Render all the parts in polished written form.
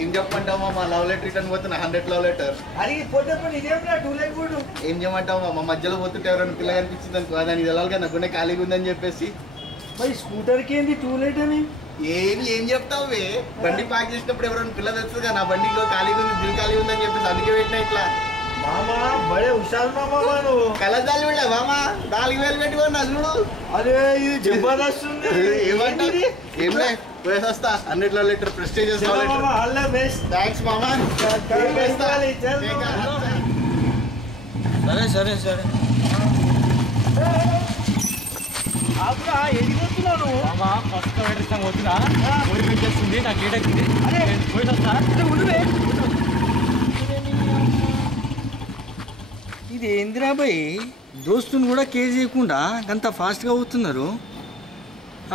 ఏం చెప్పంటావు మా love letter return పోతున్నా 100 లవ్ లెటర్ ఏం చేయమంటావు మా మధ్యలో పోతుంటే ఎవరైనా పిల్ల కనిపించింది అనుకో దానికి తెలాలి నా గుండె ఖాళీగా ఉందని చెప్పేసి మరి స్కూటర్కి ఏంది టూలెట్ అని ఏం చెప్తావు బండి పార్క్ చేసినప్పుడు ఎవరైనా పిల్ల తెలుస్తుంది కదా నా బండిలో ఖాళీగా ఉంది దిల్ ఖాళీ ఉందని చెప్పేసి అందుకే పెట్టినా ఇట్లా మామా బడే హుషారు మామా నువ్వు కలదాలు వెళ్ళా మామా 4000 పెట్టుకోండి చూడు అరే ఇది జబర్దస్త్ ఉంది ఏమంటారు ఏం లే పోయేసి వస్తా 100 లీటర్ ప్రెస్టేజ్ థ్యాంక్స్ మామా సరే సరే సరే ఎదిగొస్తున్నాను ఫస్ట్ పోతున్నా ఊరి పెట్టేస్తుంది నాకు లేట్ అవుతుంది పోయి వస్తా ఇది ఏందిరా బాయ్ దోస్తుని కూడా కేర్ చేయకుండా అంత ఫాస్ట్గా అవుతున్నారు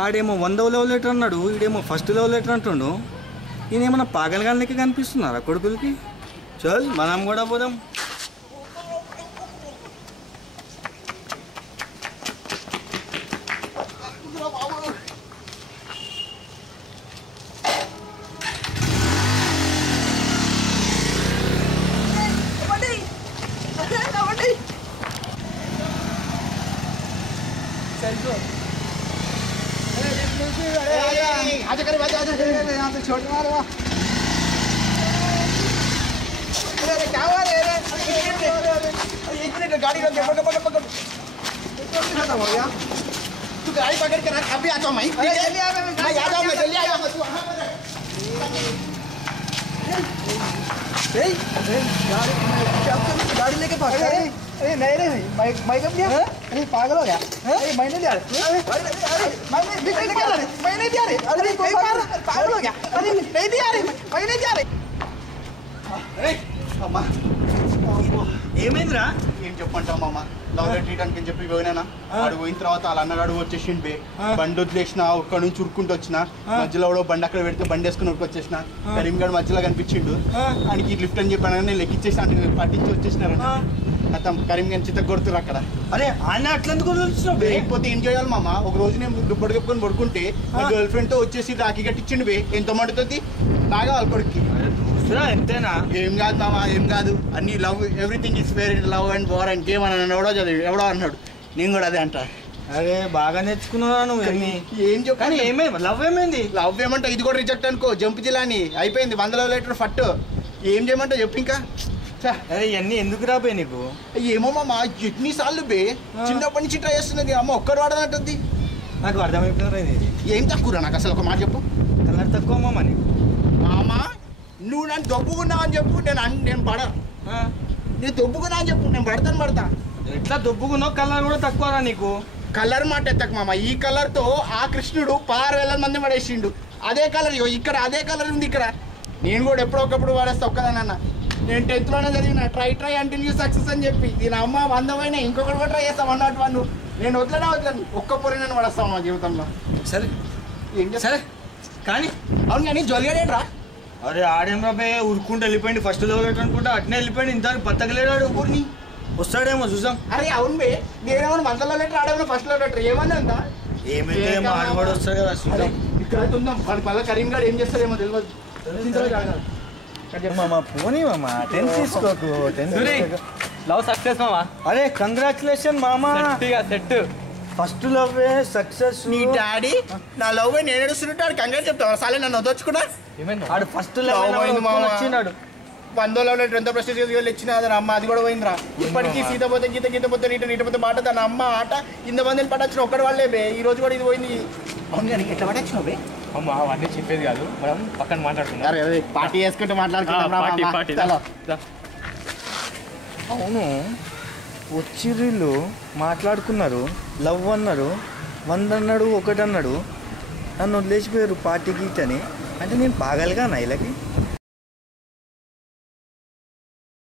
ఆడేమో 100 లవ్ లెటర్ అన్నాడు ఈడేమో ఫస్ట్ లవ్ లెటర్ అంటుండు ఈయనేమన్నా పాగలగాళ్ళకి కనిపిస్తున్నారా కొడుకులకి చల్ మనం కూడా పోదాం गाड़ी तू गाड़ी पकड़ के रख अभी आता हूँ मैं जल्दी आ जल्दी आ गाड़ी लेके भाग अरे नहीं रे मैं कब दिया अरे पागल हो गया अरे मैं नहीं दिया मैं नहीं दिया रे अरे पागल हो गया अरे नहीं दिया रे मैं नहीं दिया रे अरे अम्मा ఏమైందిరా ఏం చెప్పంటావు మామ లవ్ లెటర్ రిటర్న్ అని చెప్పి పోయినా వాడు పోయిన తర్వాత వాళ్ళ అన్నగాడు వచ్చేసిండు బే బండి వదిలేసిన ఒక్క నుంచి ఉరుక్కుంటూ వచ్చిన మధ్యలో కూడా బండి అక్కడ పెడితే బండి వేసుకుని వచ్చేసిన కరీంగఢ్ మధ్యలో కనిపించిండు ఆయనకి లిఫ్ట్ అని చెప్పాను నేను లెక్కిచ్చేసి అంటే పట్టించి వచ్చేసినారు అతను కరీంగఢ్ చిత్త కొడుతురు అక్కడ అరే ఆయన అట్లెందుకు లేకపోతే ఏం చేయాలి మామ ఒక రోజు నేను దుప్పటి కప్పుకొని పడుకుంటే నా గర్ల్ ఫ్రెండ్ తో వచ్చేసి రాఖీ కట్టించిండు బే ఎంత మండుతుంది బాగా వాళ్ళ కొడుక్కి ఎంతేనా ఏం కాదు మామ ఏం కాదు అన్ని love everything is fair in love and war and game అని ఎవడో చదివి ఎవడో అన్నాడు నేను కూడా అదే అంటా అరే బాగా నేర్చుకున్నా నువ్వు ఏం చెప్పాను ఏమైంది లవ్ ఏమైంది లవ్ ఏమంటా ఇది కూడా రిజెక్ట్ అనుకో జంప్ జిల్లాని అయిపోయింది 100 లీటర్ ఫట్ ఏం చేయమంటావు చెప్పు ఇంకా అరే ఇవన్నీ ఎందుకు రాబోయే నీకు ఏమో మామ ఎన్నిసార్లు బే చిన్నప్పటి నుంచి ట్రై చేస్తున్నది అమ్మ ఒక్కరు వాడనట్టుంది నాకు అర్థమైపోయింది ఏం తక్కువ నాకు అసలు ఒక మాట చెప్పు కలర్ తక్కువ మామ నీకు మామ నువ్వు నన్ను దొబ్బుకున్నావు అని చెప్పు నేను పడ నేను దొబ్బుకున్నా అని చెప్పు నేను పడతా ఎట్లా దొబ్బుకున్నావు కలర్ కూడా తక్కువరా నీకు కలర్ మాట ఎత్తకు మామ ఈ కలర్తో ఆ కృష్ణుడు 6,000 మంది పడేసిండు అదే కలర్ ఇక్కడ అదే కలర్ ఉంది ఇక్కడ నేను కూడా ఎప్పుడొకప్పుడు వాడేస్తా ఒక్కదానన్న నేను 10th లోనే చదివిన ట్రై అంటిల్ యూ సక్సెస్ అని చెప్పి దీని అమ్మ 100 అయినా ఇంకొకటి కూడా ట్రై చేస్తా 101 నేను వదలను ఒక్క పొరి నన్ను పడేస్తాను మా జీవితంలో సరే ఏం సరే కానీ అవును కానీ జొలిగాడేట్రా అరే ఆడేం రాబోయే ఉరుక్కుంటూ వెళ్ళిపోయింది ఫస్ట్ లెవెల్ అనుకుంటా అట్నే వెళ్ళిపోయింది ఇంత బతకలేడాడు ఊరిని వస్తాడేమో చూసాం అరే అవును బే నేనేమన్నా 100 లెటర్ ఆడేమో ఫస్ట్ లెటర్ ఏమన్నా ఉందా ఏమైతే ఆడవాడు వస్తాడు కదా చూద్దాం ఇక్కడ ఉందాం మళ్ళీ కరీంగఢ్ ఏం చేస్తాడేమో తెలియదు పోనీ మామ 10 తీసుకోకు 10 లవ్ సక్సెస్ మామా అరే కంగ్రాచులేషన్ మామా సెట్ ఫస్ట్ లవ్ సక్సెస్ నీ డాడీ నా లవ్ నేను ఏడుస్తుంటాడు కంగారు చెప్తాను సాలే నన్ను వదొచ్చుకున్నా ఆడు ఫస్ట్ లవ్ వచ్చినాడు 100 లవ్ లెటర్ ఎంత ప్రెస్టేజ్ ఇచ్చిన అమ్మ అది కూడా పోయిందిరా ఇప్పటికీ సీత పోతే గీత పోతే నీట పోతే మాట తన అమ్మ ఆట ఇంతమందిని పట్టొచ్చిన ఒక్కడి వాళ్ళే బే ఈ రోజు కూడా ఇది పోయింది అవును కానీ ఎట్లా పట్టొచ్చినావు బే అమ్మ అవన్నీ చెప్పేది కాదు మనం పక్కన మాట్లాడుకుందాం పార్టీ చేసుకుంటూ మాట్లాడుకుంటాం అవును వచ్చిర్రు మాట్లాడుకున్నారు లవ్ అన్నారు 100 అన్నాడు 1 అన్నాడు నన్ను వదిలేసిపోయారు పార్టీ గీతని అంటే నేను పాగలుగా నా ఇలాకి